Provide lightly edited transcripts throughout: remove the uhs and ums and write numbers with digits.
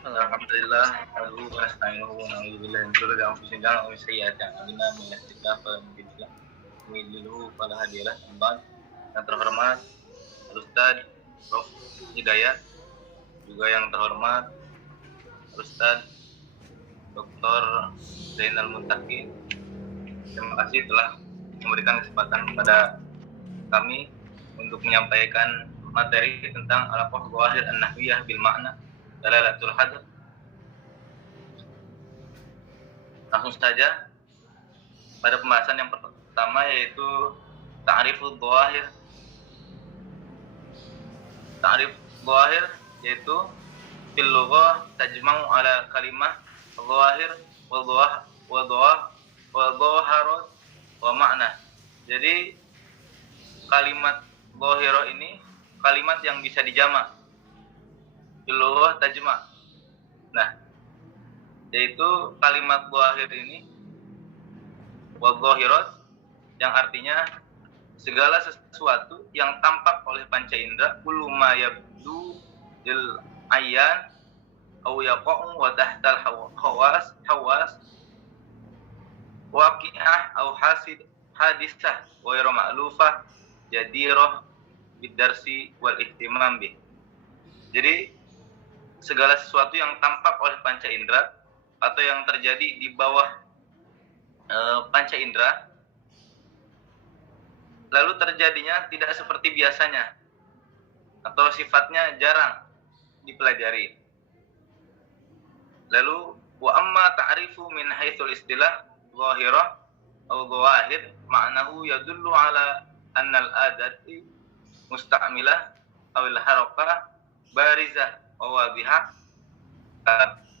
Alhamdulillah, nahmaduhu wa nasta'inuhu wa na'udzu billahi min shururi anfusina wa min sayyiati a'malina. May yahdihillahu fala mudilla lahu wa may yudlil fala hadiya lahu. Yang terhormat Ustaz Prof Hidayat, juga yang terhormat Ustaz Dr. Zainal Muntaqi. Terima kasih telah memberikan kesempatan kepada kami untuk menyampaikan materi tentang al-afah zahir an-nahwiyah bil makna dalalatul hadr. Langsung saja pada pembahasan yang pertama, yaitu ta'riful zahir. Ta'rif zahir yaitu fil lughah tajma'u ala kalimah zahir wa zaharat wa makna. Jadi kalimat zahirah ini kalimat yang bisa dijamak, fil lughah tajma'. Nah, yaitu kalimat zahir ini wa zahirat, yang artinya segala sesuatu yang tampak oleh panca indera, kullu ma yabdu lil ayyan aw yaqa'u wa tahtal hawas waqi'ah aw hadisah wa ghairu ma'lufah jadirah bidarsi wal ihtimam bih. Jadi segala sesuatu yang tampak oleh panca indera atau yang terjadi di bawah panca indera, lalu terjadinya tidak seperti biasanya atau sifatnya jarang dipelajari. Lalu wa amma ta'rifu min haitsul istilah zahirah atau zawahir, ma'nahu yadullu ala anna al-adati musta'milah aw al-harakah barizah wa wadihah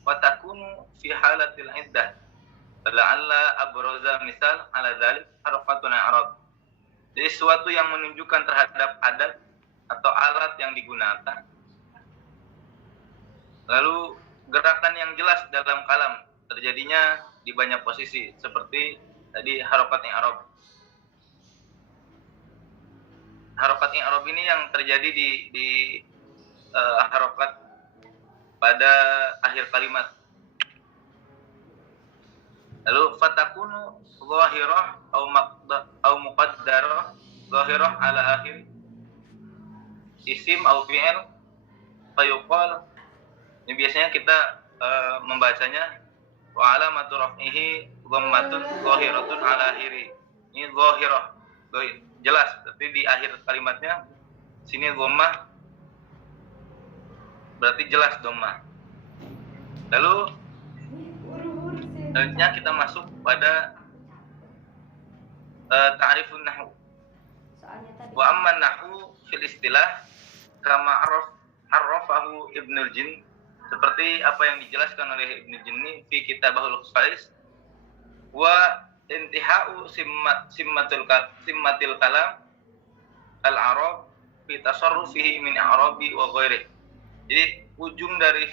wa takunu fi halatil iddah. La'alla abraza misal ala dzalik harakatun i'rab. Jadi sesuatu yang menunjukkan terhadap adat atau alat yang digunakan. Lalu gerakan yang jelas dalam kalam terjadinya di banyak posisi, seperti tadi harokat i'rab. Harokat i'rab ini yang terjadi di harokat pada akhir kalimat. Lalu fatakunu zahirah au muqaddarah, zahirah ala akhir isim au fi'il fayuqal. Ini biasanya kita membacanya wa alamatu raf'ihi dhammatun zahiratun ala akhiri. Ini zahirah, jelas, tapi di akhir kalimatnya sini dhammah, berarti jelas dhammah. Lalu selanjutnya kita masuk pada ta'rifun nahwu. Wa amma nahwu fil istilah kama arrafahu Ibnul Jin, seperti apa yang dijelaskan oleh Ibnul Jinni fi Kitabahul Khasais, wa intihau simmatil kalam al-arab fi tasarrufihi min arabi wa ghairihi. Jadi ujung dari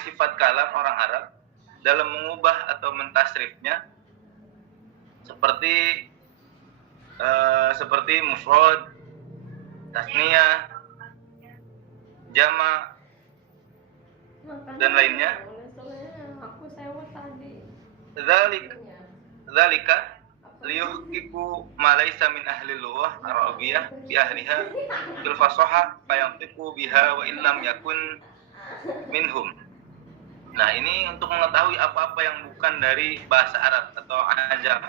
sifat kalam orang Arab dalam mengubah atau mentasrifnya, seperti mufrad, tasniyah, jama' dan lainnya. Dzalika liyuhqiqu ma laysa min ahli lughah arabiyyah bi ahliha bil fasahah fayantiqu biha wa in lam yakun minhum. Nah, ini untuk mengetahui apa-apa yang bukan dari bahasa Arab atau ajam,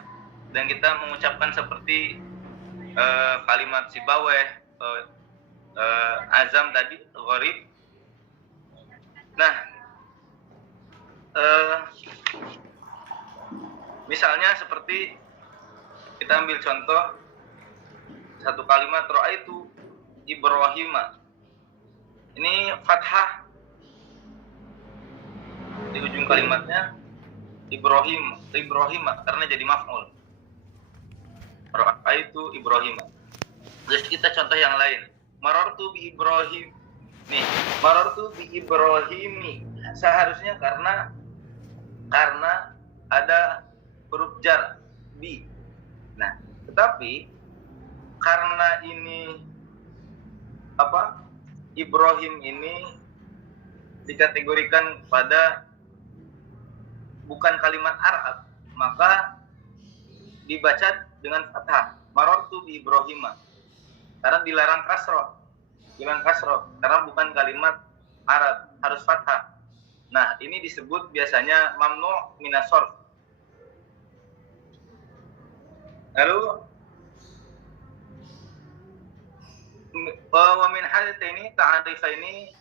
dan kita mengucapkan seperti kalimat sibaweh, azam tadi, gharib. Nah, misalnya seperti kita ambil contoh satu kalimat ra'aitu Ibrahima. Ini fathah di ujung kalimatnya, Ibrahima karena jadi maf'ul. Ra'aitu Ibrahima. Terus kita contoh yang lain. Marartu bi Ibrahim. Nih, marartu bi Ibrahimi. Seharusnya karena ada huruf jar bi. Nah, tetapi karena ini Ibrahim ini dikategorikan pada bukan kalimat Arab, maka dibaca dengan fathah. Marartu bi Ibrahim. Karena dilarang kasroh. Karena bukan kalimat Arab, harus fathah. Nah, ini disebut biasanya mamnu minas sarf. Lalu wa min hadataini ta'rifaini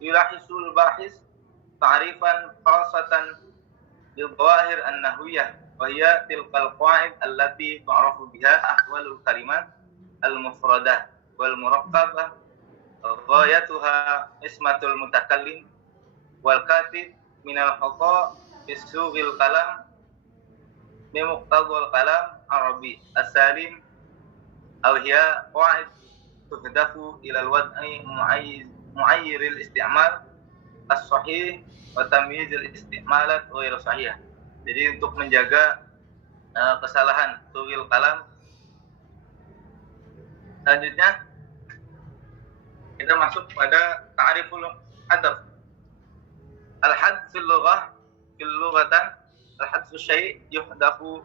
yulahisul bahis ta'rifan khasatan lil dhawahir an-nahwiyah wa hiya tilkal qawaid allati tu'rafu biha ahwalul kalimat al-mufradah wal murakkabah ghayatuha ismatul mutakallim wal katib minal khata' fi sughil kalam bi muqtadal kalam arabi as-salim aw hiya qawaid tuhdafu ila al-wad'i mu'ayyiril isti'mal as-sahih wa tamyizil isti'malat ghairu sahih. Jadi untuk menjaga kesalahan sughil kalam. Selanjutnya kita masuk pada ta'riful hadaf. Al-hadf fil lughah lughatan al-hadfu syai' yuhdafu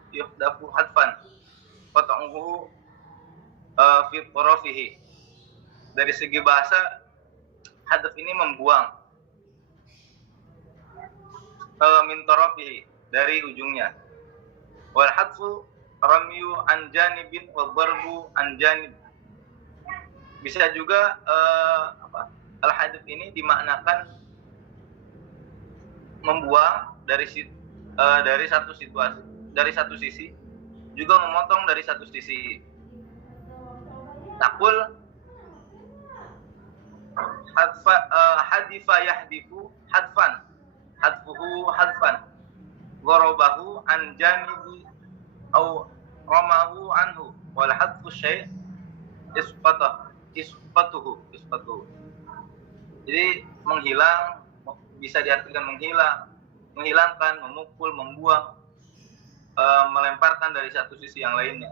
hadfan qat'uhu fi tarafihi. Dari segi bahasa, hadaf ini membuang min tarafihi, dari ujungnya. Wal hadfu ramyu an janibin wa darbu an janib. Bisa juga al-hadaf ini dimaknakan membuang dari satu situasi, dari satu sisi, juga memotong dari satu sisi. Takul hadifa yahdifu hadfan, hadfuhu hadfan, gharabahu an janibi au ramahu anhu, wal hadfu syai' isqatuhu. Jadi menghilang bisa diartikan menghilangkan, memukul, membuang, melemparkan dari satu sisi yang lainnya.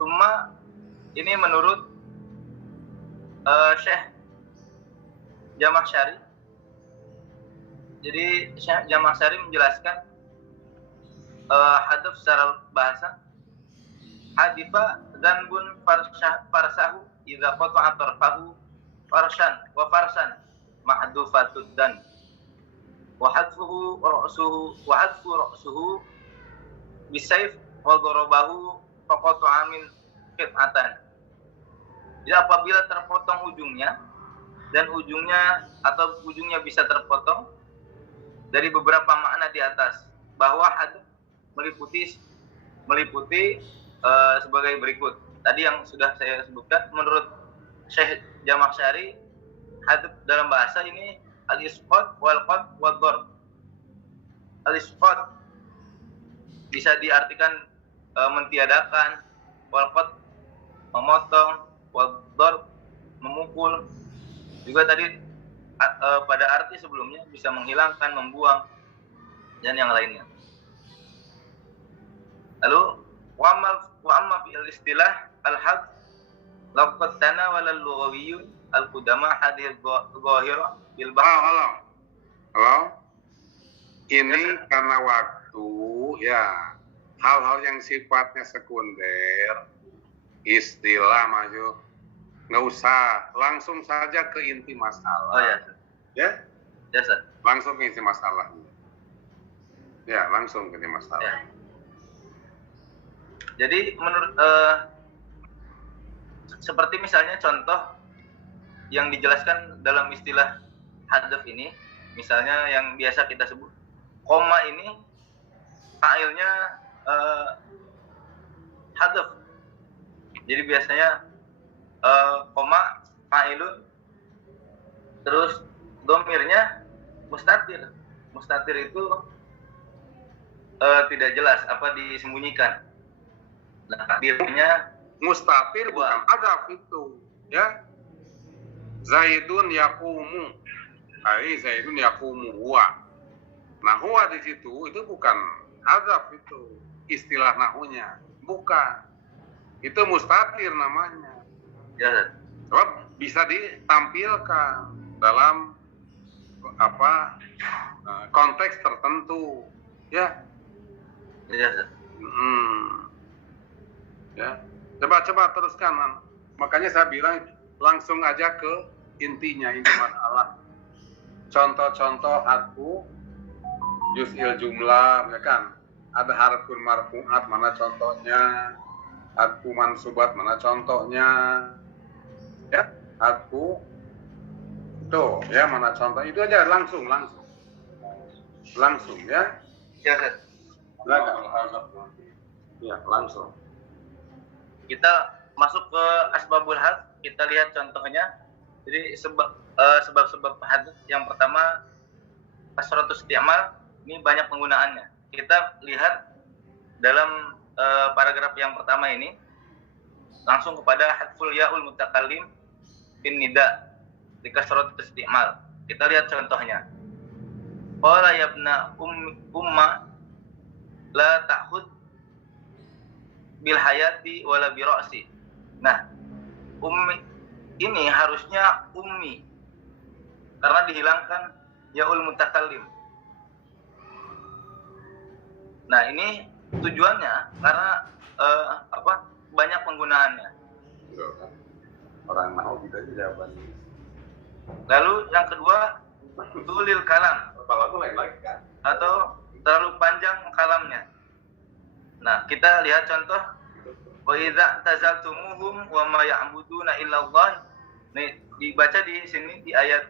Cuma ini menurut Syekh Jamakhsyari. Jadi Syekh Jamakhsyari menjelaskan hadaf secara bahasa. Hadifa dzanbun farsahu idza qata'a tarfahu farshan wa farsan ma'dufatud dan wa hadfuhu ra'suhu bisayf wa darabahu faqata'a min qit'atan. Jadi apabila terpotong ujungnya, dan ujungnya bisa terpotong dari beberapa makna di atas, bahwa hadaf meliputi sebagai berikut. Tadi yang sudah saya sebutkan, menurut Syekh Jamakhsyari, hadaf dalam bahasa ini al-isqat wal qat wad darb. Al-isqat bisa diartikan mentiadakan, wal qat memotong, wad darb memukul. Juga tadi pada arti sebelumnya bisa menghilangkan, membuang, dan yang lainnya. Lalu wa amma fi al-istilah al-hadf laqad tanawala al-lughawiyyun al-qudama hadhihi al-dhahira bil bahr. Halo. Ini karena waktu ya, hal-hal yang sifatnya sekunder, istilah maju, nggak usah, langsung saja ke inti masalah. Oh ya. Ya? Ya, Ustaz. Langsung ke inti masalah. Ya, langsung ke inti masalah. Ya. Jadi menurut seperti misalnya contoh yang dijelaskan dalam istilah hadaf ini, misalnya yang biasa kita sebut koma ini, fa'ilnya hadaf. Jadi biasanya koma fa'ilun, terus domirnya mustatir. Mustatir itu tidak jelas, apa disembunyikan. Nah, takdirnya mustatir bukan hadaf itu, ya. Zaidun yaqumu, Zaidun yaqumu huwa. Nah, huwa di situ itu bukan hadaf, itu istilah nahunya, bukan. Itu mustatir namanya. ya. Sebab bisa ditampilkan dalam konteks tertentu, ya. Iya, Ustaz. Ya, coba teruskan. Makanya saya bilang langsung aja ke inti masalah. Contoh-contoh harfu juz'il jumlah, ya kan? Ada harfun marfu'at, mana contohnya? Harfu mansubat, mana contohnya? Ya, harfu tuh, ya, mana contoh? Itu aja langsung ya. Iya, Ustaz. Ya, langsung. Kita masuk ke asbabul hadz, kita lihat contohnya. Jadi sebab-sebab hadz yang pertama kasratus isti'mal, ini banyak penggunaannya. Kita lihat dalam paragraf yang pertama ini langsung kepada hadful ya'ul mutakallim bin nida di kasratus isti'mal. Kita lihat contohnya. Qala yabna umma la ta'khud bil hayati wala bi ra'si. Nah, ummi ini harusnya ummi karena dihilangkan yaul mutakallim. Nah, ini tujuannya karena banyak penggunaannya. Orang mau kita jawaban. Lalu yang kedua, tulil kalam. Kalau itu lain lagi kan? Atau terlalu panjang kalamnya. Nah, kita lihat contoh. Wa idza tazaltumuhum wa ma ya'buduna illallah. Nih, dibaca di sini di ayat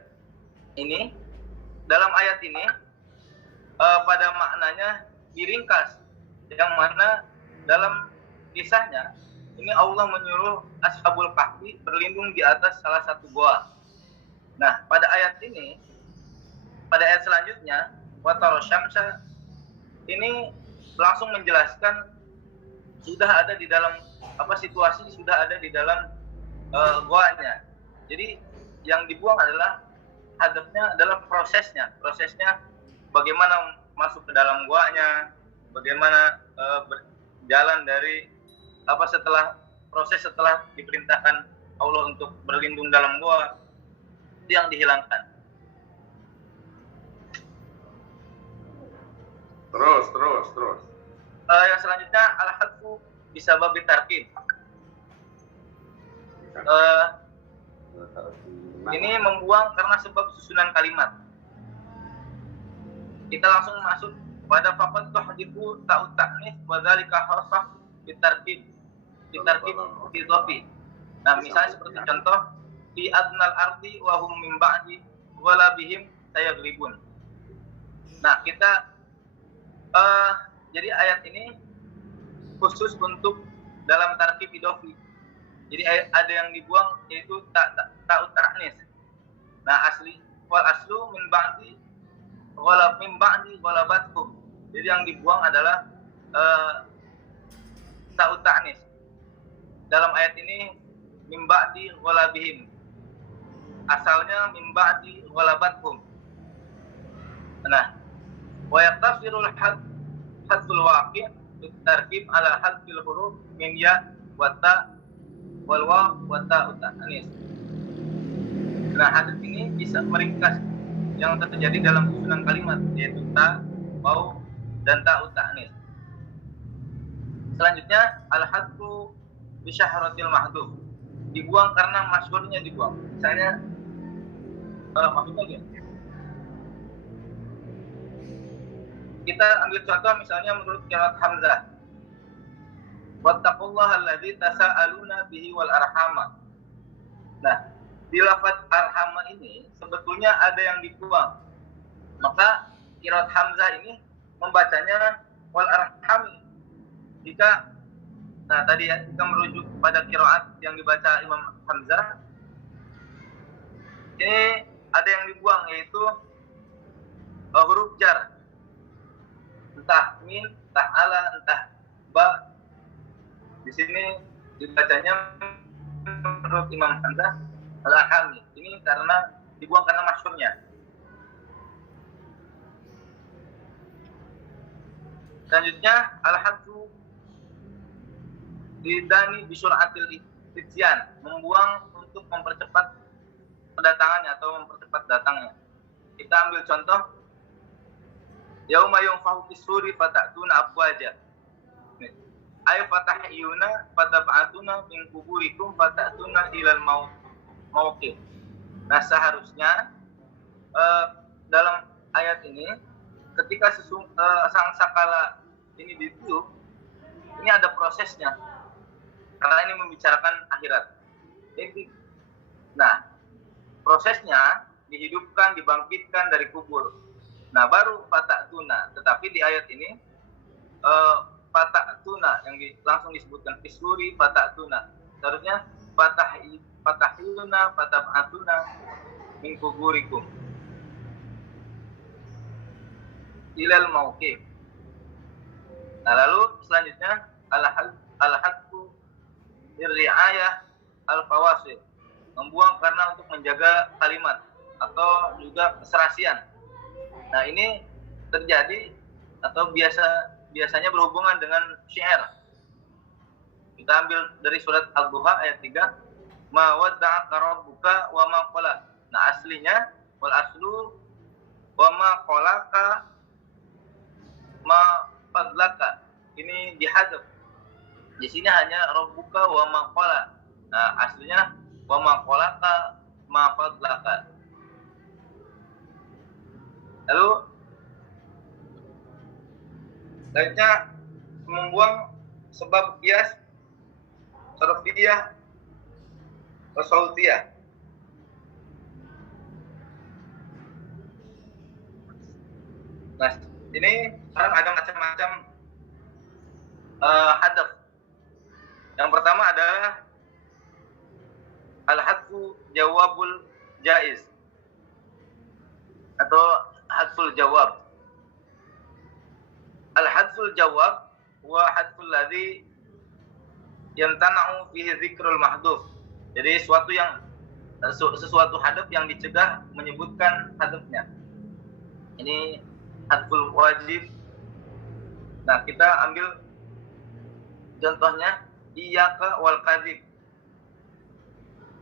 ini. Dalam ayat ini pada maknanya diringkas, yang mana dalam kisahnya ini Allah menyuruh Ashabul Kahfi berlindung di atas salah satu goa. Nah, pada ayat ini, pada ayat selanjutnya, wa tarasyamsa ini langsung menjelaskan sudah ada di dalam situasi sudah ada di dalam goanya. Jadi yang dibuang adalah hadapnya adalah prosesnya bagaimana masuk ke dalam goanya, bagaimana berjalan dari setelah diperintahkan Allah untuk berlindung dalam goa, itu yang dihilangkan. Terus. Yang selanjutnya al-hadfu bisababi tarkib. Ini membuang karena sebab susunan kalimat. Kita langsung masuk pada faqad tuhdifu ta'ut ta'nis wa dzalika khasah bitarkib idhafi. Nah, misalnya seperti contoh fi adnal ardi wa hum min ba'di wala bihim sayaglibun. Nah, kita jadi ayat ini khusus untuk dalam tarkib idhafi. Jadi ada yang dibuang yaitu ta'ut ta'nis. Nah, wal aslu min ba'di ghalabatkum. Jadi yang dibuang adalah ta'ut ta'nis. Dalam ayat ini min ba'di ghalabihim. Asalnya min ba'di ghalabatkum. Nah, wa yaqtasirul hadful waqi' bitarkib ala hadfil huruf min ya wa ta wal wa wa ta'ut ta'nis. Nah, hadis ini bisa meringkas yang terjadi dalam susunan kalimat, yaitu ta, waw, dan ta'ut ta'nis. Selanjutnya, al-hadfu bisyahratil mahdhuf. Dibuang karena masyhurnya dibuang. Misalnya, maksudnya gini. Kita ambil contoh misalnya menurut qiraat Hamzah. Wattaqullaha alladzi tasaaluna bihi wal arhama. Nah, di lafaz arhama ini sebetulnya ada yang dibuang. Maka qiraat Hamzah ini membacanya wal arhami. Tadi ya, kita merujuk pada qiraat yang dibaca Imam Hamzah. Ini ada yang dibuang, yaitu huruf jar. Entah min, entah ala, entah ba. Di sini dibacanya menurut Imam Hamzah al-arhami. Ini karena dibuang karena masyhurnya. Selanjutnya al-hadfu didani bisur'atil ityan, membuang untuk mempercepat kedatangannya atau mempercepat datangnya. Kita ambil contoh, yauma yunfahu fis-suri fata'tuna afwaja. Ay fatahiyuna fatab'atuna min kuburikum fata'tuna ilal mauqif. Nah, seharusnya dalam ayat ini ketika sangkakala ini ditiup, ini ada prosesnya. Karena ini membicarakan akhirat. Nah, prosesnya dihidupkan, dibangkitkan dari kubur. Nah, baru fata'tuna. Tetapi di ayat ini fata'tuna yang langsung disebutkan fisuri fata'tuna. Seharusnya fatahiyuna fatab'atuna min kuburikum ilal mauqif. Nah, lalu selanjutnya al-hadfu ri'ayah al-fawasil, membuang karena untuk menjaga kalimat atau juga keserasian. Nah, ini terjadi atau biasanya berhubungan dengan syair. Kita ambil dari surat Al-Duha ayat 3, ma wadda'aka rabbuka wa ma qala. Nah, aslinya wal aslu wa ma qalaka ma fadlaka. Ini dihadzaf. Di sini hanya rabbuka wa ma qala. Nah, aslinya wa ma qalaka ma fadlaka. Lalu selanjutnya membuang sebab qiyas sarfiyah wa sautiyah. Nah, ini sekarang ada macam-macam hadaf. Yang pertama adalah al-hadfu jawabul jaiz atau hadful jawab. Al-hadful jawab wa hadful ladzi yamtana'u fihi dzikrul mahdhuf. Jadi sesuatu hadaf yang dicegah menyebutkan hadafnya. Ini hadful wajib. Nah, kita ambil contohnya iyyaka wal kadzib.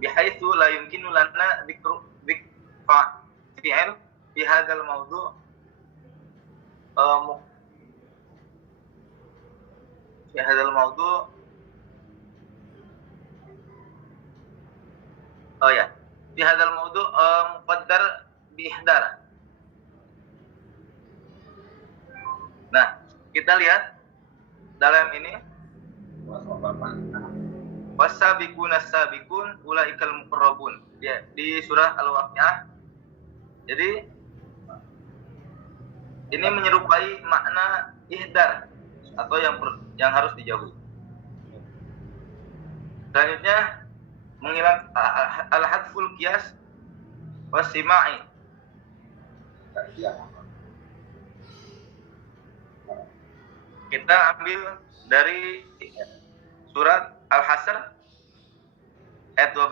Bihaitsu la yumkinu lana dzikru fi'il fi hadzal mawdu' fi hadzal mawdu' fi hadzal mawdu' muqaddar bi ihdar. Nah, kita lihat dalam ini wasabiquna sabiqun ulaikal muqarrabun, ya, di surah Al-Waqiah. Jadi ini menyerupai makna ihdar atau yang harus dijauhi. Selanjutnya menghilang al-hadful qiyas wasima'i. Kita ambil dari surat Al-Hasr ayat 12.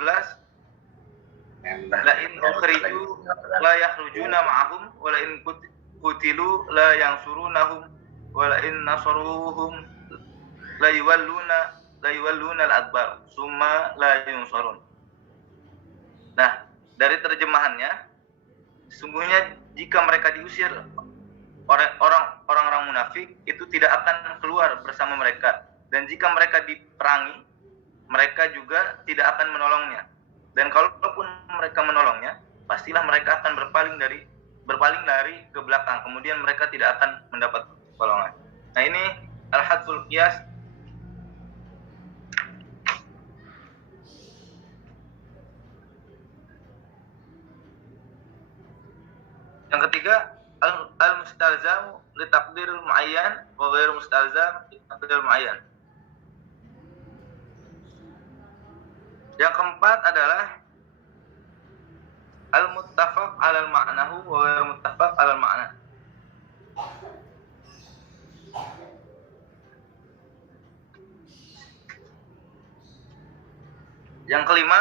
La in ukhriju la yakhrujuna ma'ahum wa la in qutilu la yansurunahum wa la in nasaruhum la yawalluna al-adbar summa la yunsarun. Nah, dari terjemahannya, sesungguhnya jika mereka diusir orang-orang munafik itu tidak akan keluar bersama mereka, dan jika mereka diperangi mereka juga tidak akan menolongnya, dan kalaupun mereka menolongnya pastilah mereka akan berpaling lari ke belakang, kemudian mereka tidak akan mendapat pertolongan. Nah, ini al-hadful qiyas. Yang ketiga al-mustalzam li taqdiril muayyan wa ghairu mustalzam li taqdiril muayyan. Yang keempat adalah al-muttafaq 'alal ma'nahu wa ghairu muttafaq 'alal ma'na. Yang kelima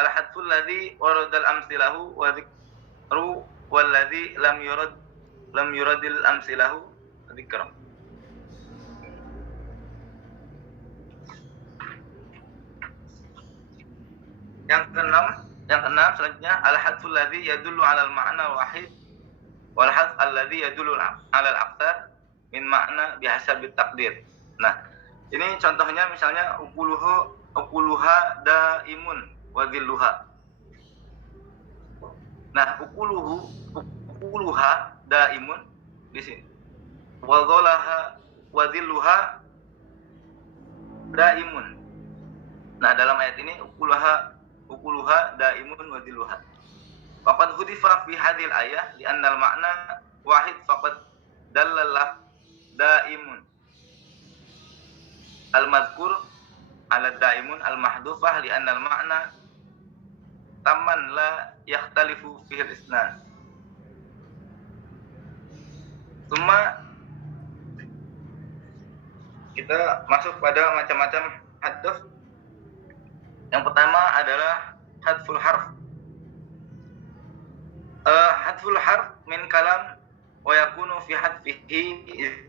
al-hadful ladzi waradal amsilahu wa dzikru wal ladzi lam yuradil amsilahu dzikra. Yang keenam selanjutnya al-hadful ladzi yadullu 'alal ma'na wahid wal hadf alladzi yadullu 'alal aktsar min ma'na bihasabi taqdir. Nah, ini contohnya misalnya ukuluha daimun wa dhilluha. Nah, ukuluha daimun di sini. Wa dhalaha wa dhilluha daimun. Nah, dalam ayat ini ukuluha daimun wa dhilluha. Faqad hudifa fi hadhil ayah li anna al-ma'na wahid faqad dallala daimun al-mazkur ala daimun al-mahdhufah li anna al-ma'na tamman la yakhtalifu fihi al-isnan. Summa kita masuk pada macam-macam hadf. Yang pertama adalah hadful harf. Hadful harf min kalam wa yakunu fi hadfihi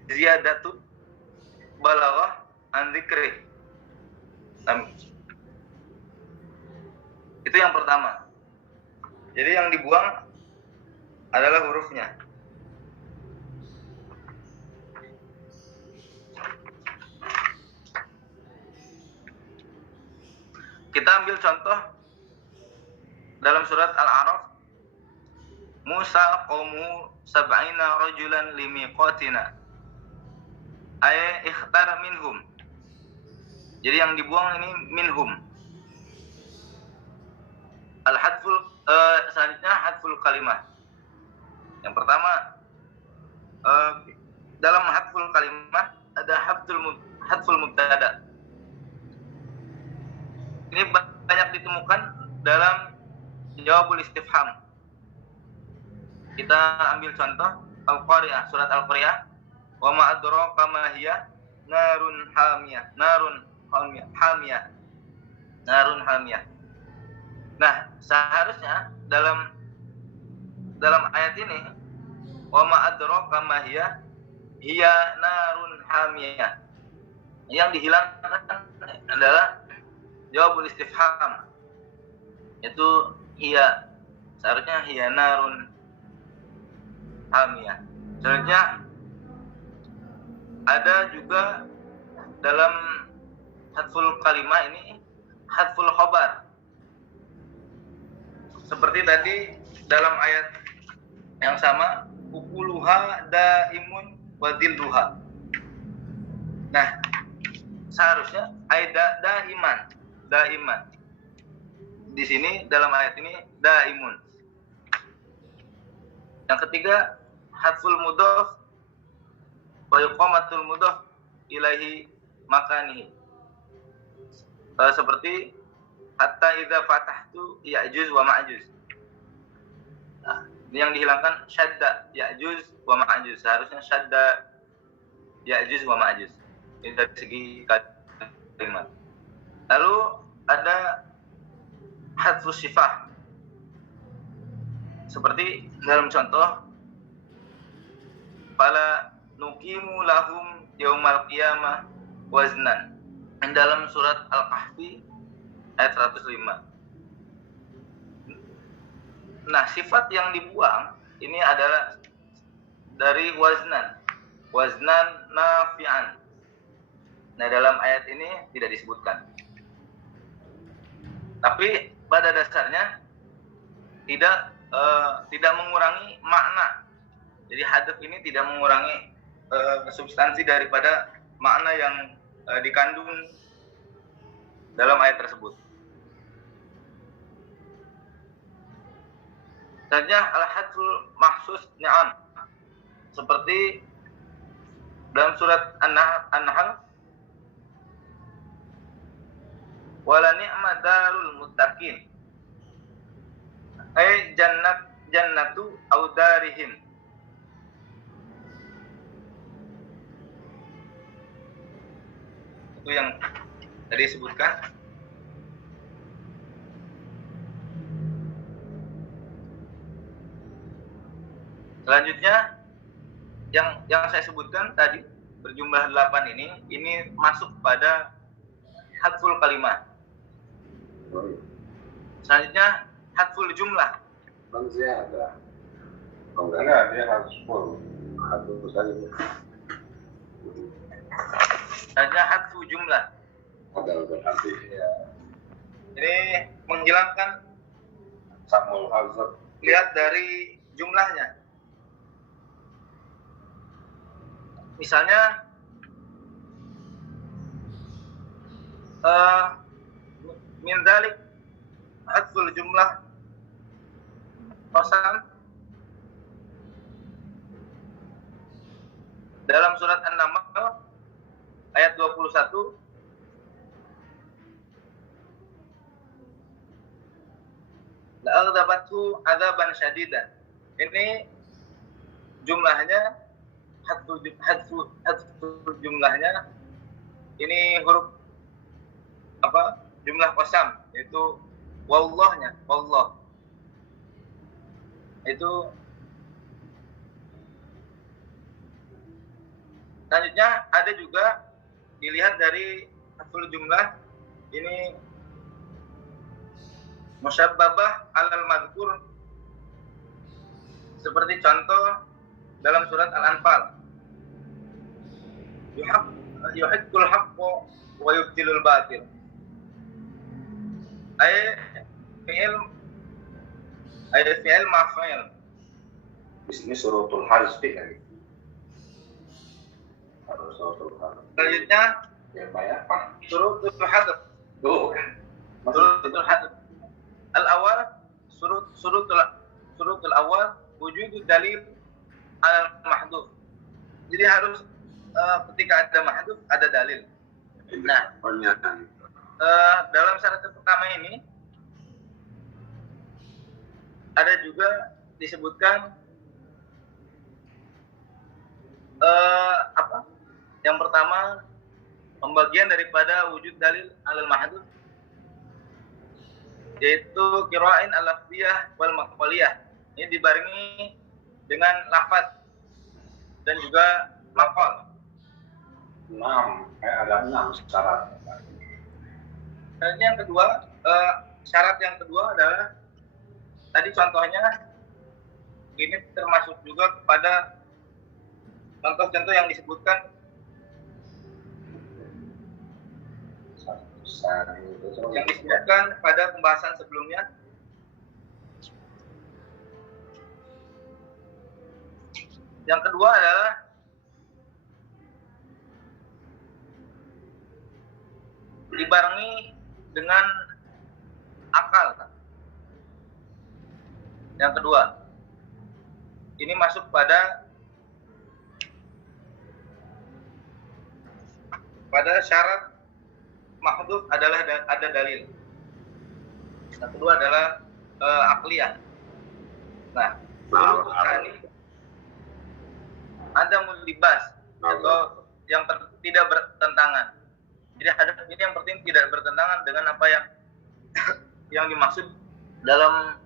ziyadatu balaghah an dzikri. Itu yang pertama. Jadi yang dibuang adalah hurufnya. Kita ambil contoh dalam surat Al-A'raf. Musa qaumu sab'ina rajulan limiqatina. Ay ikhtar minhum. Jadi yang dibuang ini minhum. Al-hadful selanjutnya hadful kalimah. Yang pertama dalam hadful kalimah ada hadful mubtada. Ini banyak ditemukan dalam jawabul istifham. Kita ambil contoh Al-Qari'ah, surat Al-Qari'ah. Wa ma adraka ma hiya narun hamiyah. Narun hamiyah. Nah, seharusnya dalam ayat ini wa ma adraka ma hiya narun hamiyah. Yang dihilangkan adalah jawabul istifham, itu hiya. Seharusnya hiya narun hamiyah. Selanjutnya ada juga dalam hadful kalimah ini hadful khobar. Seperti tadi dalam ayat yang sama, ukuluha daimun wa dhilluha. Nah, seharusnya daiman. Di sini dalam ayat ini daimun. Yang ketiga hadful mudhaf wa iqamatul mudhaf ilaihi makanihi. Seperti hatta idza fatahtu ya'juz wa ma'juz. Nah, ini yang dihilangkan syadda ya'juz wa ma'juz. Seharusnya syadda ya'juz wa ma'juz. Ini dari segi kalimat. Lalu ada hadfus sifah. Seperti dalam contoh fala nuqimu lahum yaumal qiyamah waznan. Dalam surat Al-Kahfi ayat 105. Nah, sifat yang dibuang ini adalah dari waznan nafi'an. Nah, dalam ayat ini tidak disebutkan. Tapi pada dasarnya tidak mengurangi makna. Jadi hadf ini tidak mengurangi substansi daripada makna yang dikandung dalam ayat tersebut. Selanjutnya al-hadful mahsus ni'am. Seperti dalam surat An-Nahl, wala ni'ma darul muttaqin. Ay jannatu aw darihim. Itu yang tadi disebutkan. Selanjutnya yang saya sebutkan tadi berjumlah 8 ini masuk pada hadful kalimah. Selanjutnya hadful jumlah. Bang Ziada. Oh, enggak, dia harus full. Hadful saja. Selanjutnya hadfu jumlah. Ada berarti ya. Ini menghilangkan Samul hazard. lihat dari jumlahnya. Misalnya min dzalik hadful jumlah qasam dalam surat An-Naml ayat 21 la'agdabathu adzaban syadidan. Ini jumlahnya hadfu jumlahnya ini huruf apa? Jumlah qasam yaitu wallahnya, wallah. Itu selanjutnya ada juga dilihat dari hadful jumlah ini musyabbabah alal madhkur seperti contoh dalam surat Al-Anfal yuhiqqul haqqo wa yubtilul batil. Fi'il maf'il. Ini suratul hazfi kan? Atau suratul hazfi. Selanjutnya Ya banyak apa? suratul hadf. Tuh. Suratul hadf. Al-awwal suratul awal wujud dalil al-mahdhuf. Jadi harus ketika ada mahdhuf ada dalil. Nah, pernyataan. Dalam syarat pertama ini ada juga disebutkan apa? Yang pertama pembagian daripada wujud dalil alal mahdhuf yaitu qira'in al-lafziyah wal maqaliyah. Ini dibarengi dengan lafaz dan juga maqal. 6, ada 6 syarat. Dan yang kedua, syarat yang kedua adalah tadi contohnya ini termasuk juga kepada contoh-contoh yang disebutkan pada pembahasan sebelumnya. Yang kedua adalah dibarengi dengan akal. Yang kedua, ini masuk pada syarat mahdhuf adalah ada dalil. Yang kedua adalah akliyah. Nah, ini ada mulibas atau yang tidak bertentangan. Jadi ini yang penting tidak bertentangan dengan apa yang dimaksud dalam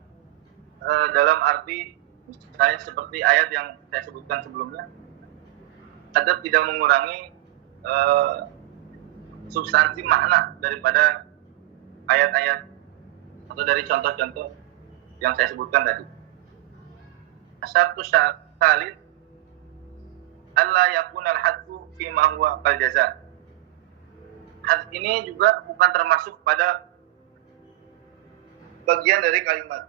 arti misalnya seperti ayat yang saya sebutkan sebelumnya. Adab tidak mengurangi substansi makna daripada ayat-ayat atau dari contoh-contoh yang saya sebutkan tadi. Asyartu salid alla yakuna al-hadfu fi ma huwa kal jaza. Hadf ini juga bukan termasuk pada bagian dari kalimat.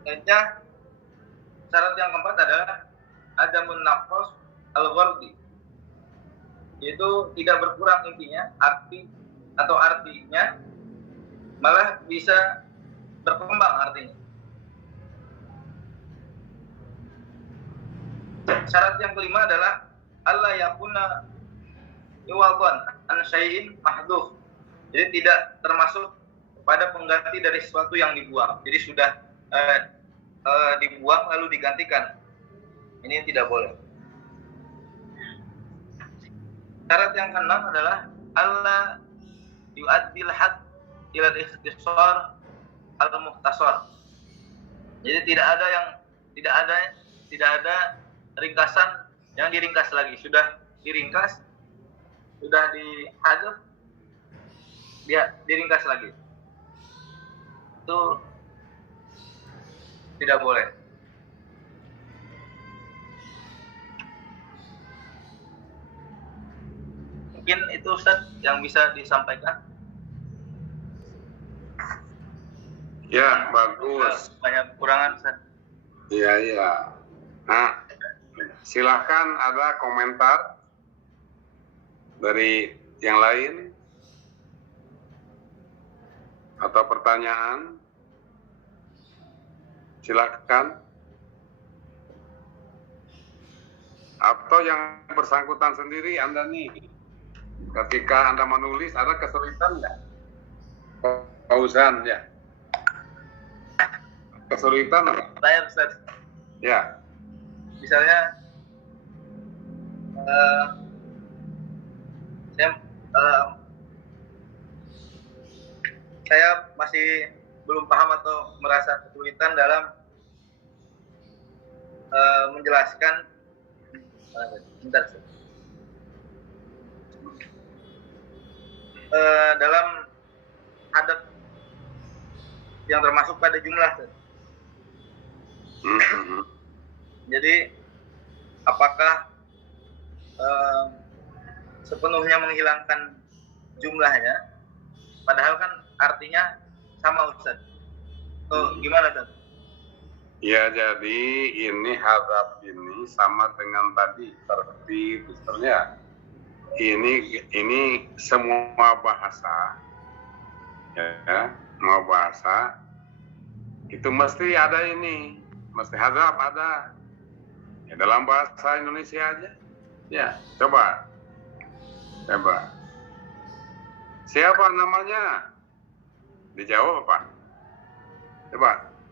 Selanjutnya syarat yang keempat adalah adamun naqas al-ghardi, yaitu tidak berkurang intinya artinya malah bisa berkembang artinya. Syarat yang kelima adalah alla yakuna iwadhan an syai'in mahdhuf. Jadi tidak termasuk pada pengganti dari sesuatu yang dibuang. Jadi sudah dibuang lalu digantikan. Ini tidak boleh. Syarat yang keenam adalah alla yu'addil had ila al-ikhtisar al-mukhtasar. Jadi tidak ada ringkasan yang diringkas lagi. Sudah diringkas, sudah dihadzaf, dia diringkas lagi. Itu tidak boleh. Mungkin itu Ustaz yang bisa disampaikan. Ya, bagus. Banyak kekurangan Ustaz. Iya, iya. Nah, silahkan ada komentar dari yang lain atau pertanyaan. Silahkan. Atau yang bersangkutan sendiri Anda nih, ketika Anda menulis ada kesulitan nggak? Fauzan ya. Kesulitan nggak? Saya Ustaz. Ya. Misalnya saya masih belum paham atau merasa kesulitan dalam menjelaskan dalam adat yang termasuk pada jumlah. Jadi apakah sepenuhnya menghilangkan jumlahnya, padahal kan artinya sama Ustaz. Gimana Ustaz? Ya, jadi ini hadap ini sama dengan tadi tertib misalnya. Ini semua bahasa, ya, semua bahasa itu mesti ada ini, mesti hadap ada. Ya, dalam bahasa Indonesia aja. Ya, coba. Siapa namanya? Dijawab apa? Coba,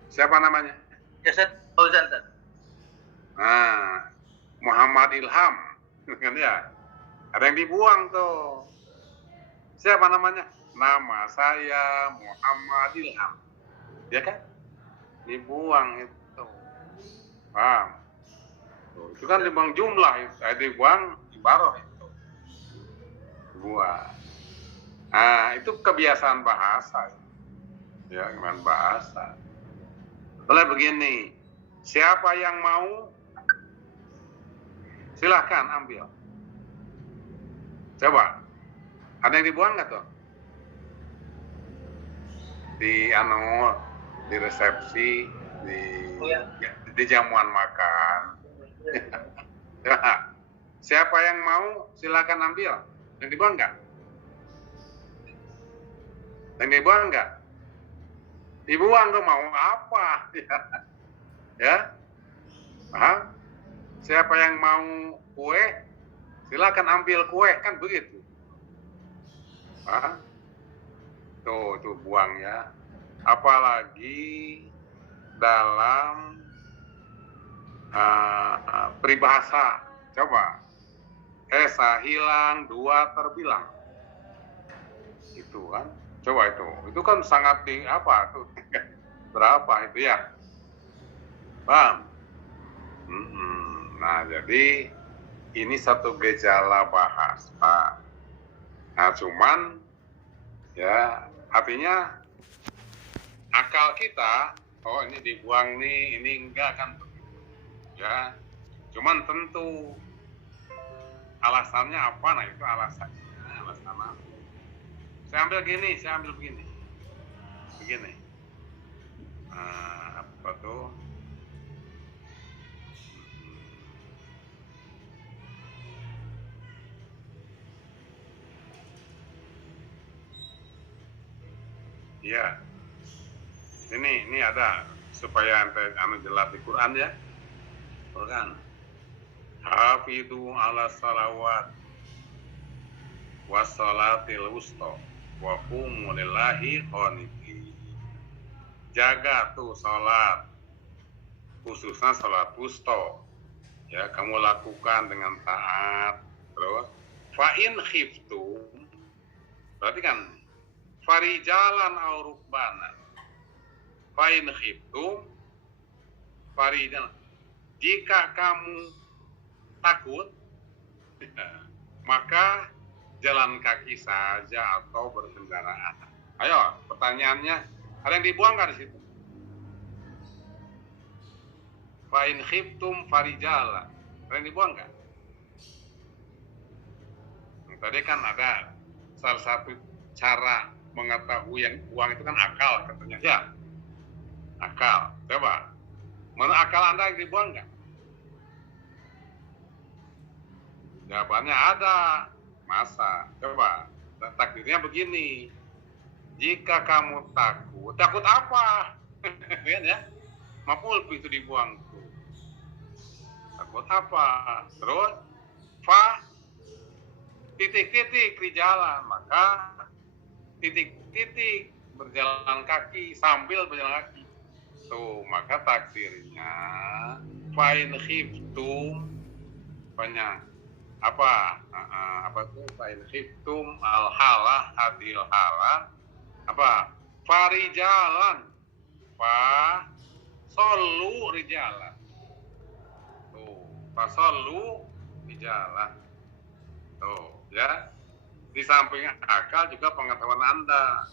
siapa namanya? Ya Ustaz, Fauzan Ustaz. Nah, Muhammad Ilham, kan ya? Ada yang dibuang tuh. Siapa namanya? Nama saya Muhammad Ilham. Ya kan? Dibuang itu. Paham? Tuh, itu kan dibuang jumlah itu. Dibuang ibaroh itu. Dibuang. Nah, itu kebiasaan bahasa. Ya, kebiasaan bahasa. Oleh begini, siapa yang mau silahkan ambil. Coba, ada yang dibuang nggak tuh? Di resepsi, di jamuan makan. Ya. Siapa yang mau silahkan ambil. Yang dibuang nggak? Yang dibuang nggak? Dibuang tuh mau apa? Ya, paham? Siapa yang mau kue, silakan ambil kue, kan begitu. Tuh buang ya. Apalagi dalam peribahasa, coba. Esa hilang, dua terbilang. Itu kan. Coba itu kan sangat di apa tuh? Berapa itu ya? Paham? Nah, jadi ini satu gejala bahasa. Nah, cuman ya artinya akal kita, oh ini dibuang nih, ini enggak kan? Ya, cuman tentu alasannya apa? Nah itu alasannya, alasan apa? Saya ambil gini, saya ambil begini. Apa tuh? Ya, ini ada supaya jelas di Quran ya. Quran. Hafidhu ala salawat wassalatil wusta wa qumu lillahi qanitin. Jaga tuh salat, khususnya salat wusta. Ya, kamu lakukan dengan taat. Terus fa in khiftum, berarti kan farijalan aw rukbanan. Fa in khiftum farijalan. Jika kamu takut, maka jalan kaki saja atau berkendaraan. Ayo, pertanyaannya, ada yang dibuang nggak di situ? Fa in khiftum farijala. Ada yang dibuang nggak? Tadi kan ada salah satu cara mengetahui yang buang itu kan akal katanya. Ya, akal. Coba, menurut akal Anda yang dibuang nggak? Jawabannya ada. Masa? Coba, takdirnya begini. Jika kamu takut, takut apa? Lihat ya, maf'ul itu dibuang tuh. Takut apa? Terus, fa titik-titik di jalan, maka titik-titik berjalan kaki sambil berjalan kaki. Tuh, maka takdirnya fa in khiftum banyak apa tuh fa in khiftum al halah hadil halah apa farijalan fa sallu rijalan. Tuh, fa sallu rijalan. Tuh, ya. Di samping akal juga pengetahuan Anda.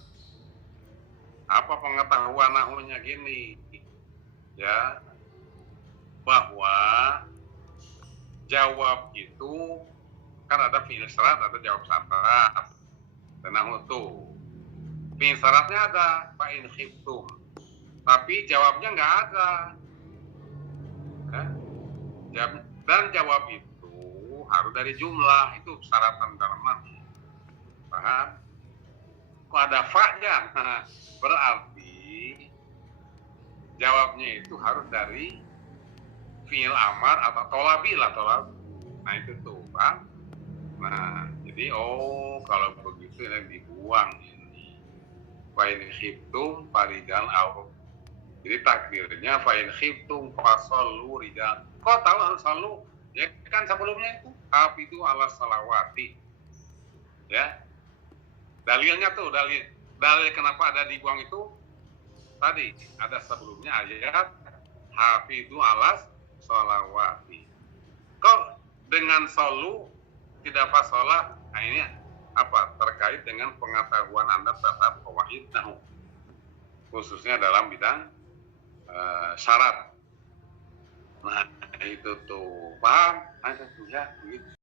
Apa pengetahuan nahunya gini? Ya. Bahwa jawab itu kan ada fi'il syarat, ada jawab syarat. Dan nahu tuh. Fi'il syaratnya ada fa in khiftum. Tapi jawabnya nggak ada. Ya. Dan jawab itu harus dari jumlah, itu syaratan dalam nahu. Paham? Kok ada fa-nya? Berarti jawabnya itu harus dari fi'il amar atau tolabi lah, tolabi. Nah itu tuh, Pak. Nah, jadi kalau begitu yang dibuang ini. Fa in khiftum farijal aw. Jadi takdirnya fa in khiftum fasallu rijal. Kok tahu harus sallu? Ya kan sebelumnya itu hafidu ala salawati. Ya. Dalilnya tuh, dalil kenapa ada dibuang itu tadi ada sebelumnya ayat hafidu ala salawati. Kok dengan sallu tidak fasalah? Nah ini apa? Terkait dengan pengetahuan Anda terhadap qawaid nahwu. Khususnya dalam bidang syarat. Nah, itu tuh. Paham? Ada tuh ya, gitu.